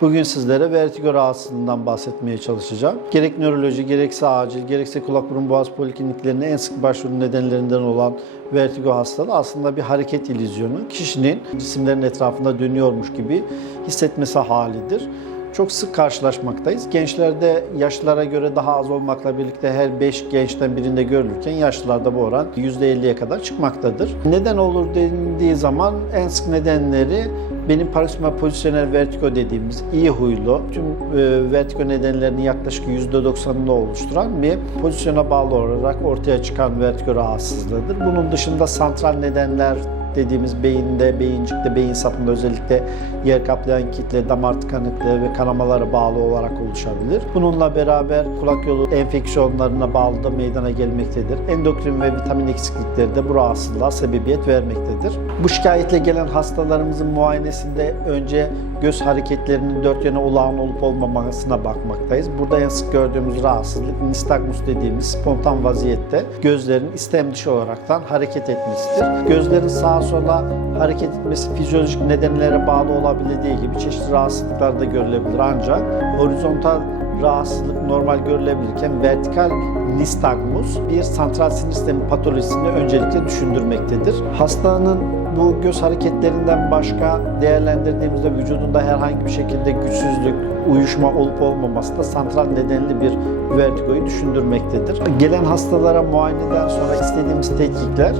Bugün sizlere vertigo rahatsızlığından bahsetmeye çalışacağım. Gerek nöroloji, gerekse acil, gerekse kulak burun boğaz polikliniklerine en sık başvuru nedenlerinden olan vertigo hastalığı aslında bir hareket illüzyonu. Kişinin cisimlerin etrafında dönüyormuş gibi hissetmesi halidir. Çok sık karşılaşmaktayız. Gençlerde yaşlılara göre daha az olmakla birlikte her 5 gençten birinde görülürken yaşlılarda bu oran %50'ye kadar çıkmaktadır. Neden olur denildiği zaman en sık nedenleri benim paroksismal pozisyonel vertigo dediğimiz iyi huylu, tüm e, vertigo nedenlerini yaklaşık %90'ını oluşturan bir pozisyona bağlı olarak ortaya çıkan vertigo rahatsızlığıdır. Bunun dışında santral nedenler dediğimiz beyinde, beyincikte, beyin sapında özellikle yer kaplayan kitle, damar tıkanıklığı ve kanamalara bağlı olarak oluşabilir. Bununla beraber kulak yolu enfeksiyonlarına bağlı da meydana gelmektedir. Endokrin ve vitamin eksiklikleri de bu rahatsızlığa sebebiyet vermektedir. Bu şikayetle gelen hastalarımızın muayenesinde önce göz hareketlerinin dört yöne olağan olup olmamasına bakmaktayız. Burada en sık gördüğümüz rahatsızlık nistagmus dediğimiz spontan vaziyette gözlerin istem dışı olaraktan hareket etmesidir. Gözlerin sağa sola hareket etmesi fizyolojik nedenlere bağlı olabildiği gibi çeşitli rahatsızlıklar da görülebilir ancak horizontal rahatsızlık normal görülebilirken vertikal nistagmus bir santral sinir sistemi patolojisini öncelikle düşündürmektedir. Hastanın bu göz hareketlerinden başka değerlendirdiğimizde vücudunda herhangi bir şekilde güçsüzlük, uyuşma olup olmaması da santral nedenli bir vertigoyu düşündürmektedir. Gelen hastalara muayeneden sonra istediğimiz tetkikler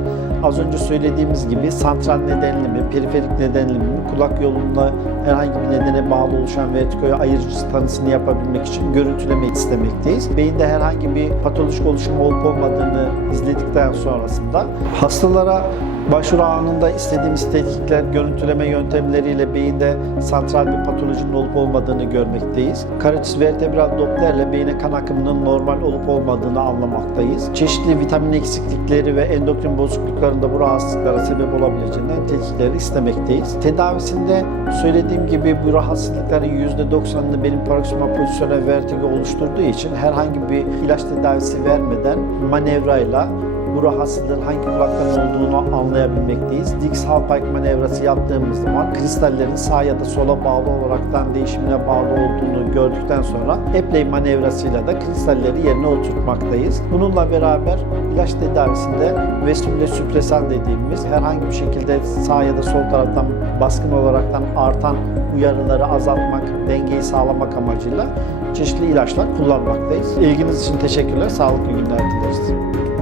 az önce söylediğimiz gibi santral nedenli mi, periferik nedenli mi, kulak yolunda herhangi bir nedene bağlı oluşan vertigoya ayırıcı tanısını yapabilmek için görüntüleme istemekteyiz. Beyinde herhangi bir patolojik oluşum olup olmadığını izledikten sonrasında hastalara başvuru anında istediğimiz tetkikler, görüntüleme yöntemleriyle beyinde santral bir patolojinin olup olmadığını görmekteyiz. Karotis vertebral dopplerle beyine kan akımının normal olup olmadığını anlamaktayız. Çeşitli vitamin eksiklikleri ve endokrin bozukluklarında bu rahatsızlıklara sebep olabileceğinden tetkikleri istemekteyiz. Tedavisinde söylediğim gibi bu rahatsızlıkların %90'ını benim paroksismal pozisyonel vertigo oluşturduğu için herhangi bir ilaç tedavisi vermeden manevrayla bu rahatsızlığın hangi kulaktan olduğunu anlayabilmekteyiz. Dix-Hallpike manevrası yaptığımız zaman kristallerin sağ ya da sola bağlı olaraktan değişimine bağlı olduğunu gördükten sonra Epley manevrasıyla da kristalleri yerine oturtmaktayız. Bununla beraber ilaç tedavisinde vestibüle süpresan dediğimiz herhangi bir şekilde sağ ya da sol taraftan baskın olaraktan artan uyarıları azaltmak, dengeyi sağlamak amacıyla çeşitli ilaçlar kullanmaktayız. İlginiz için teşekkürler, sağlıklı günler dileriz.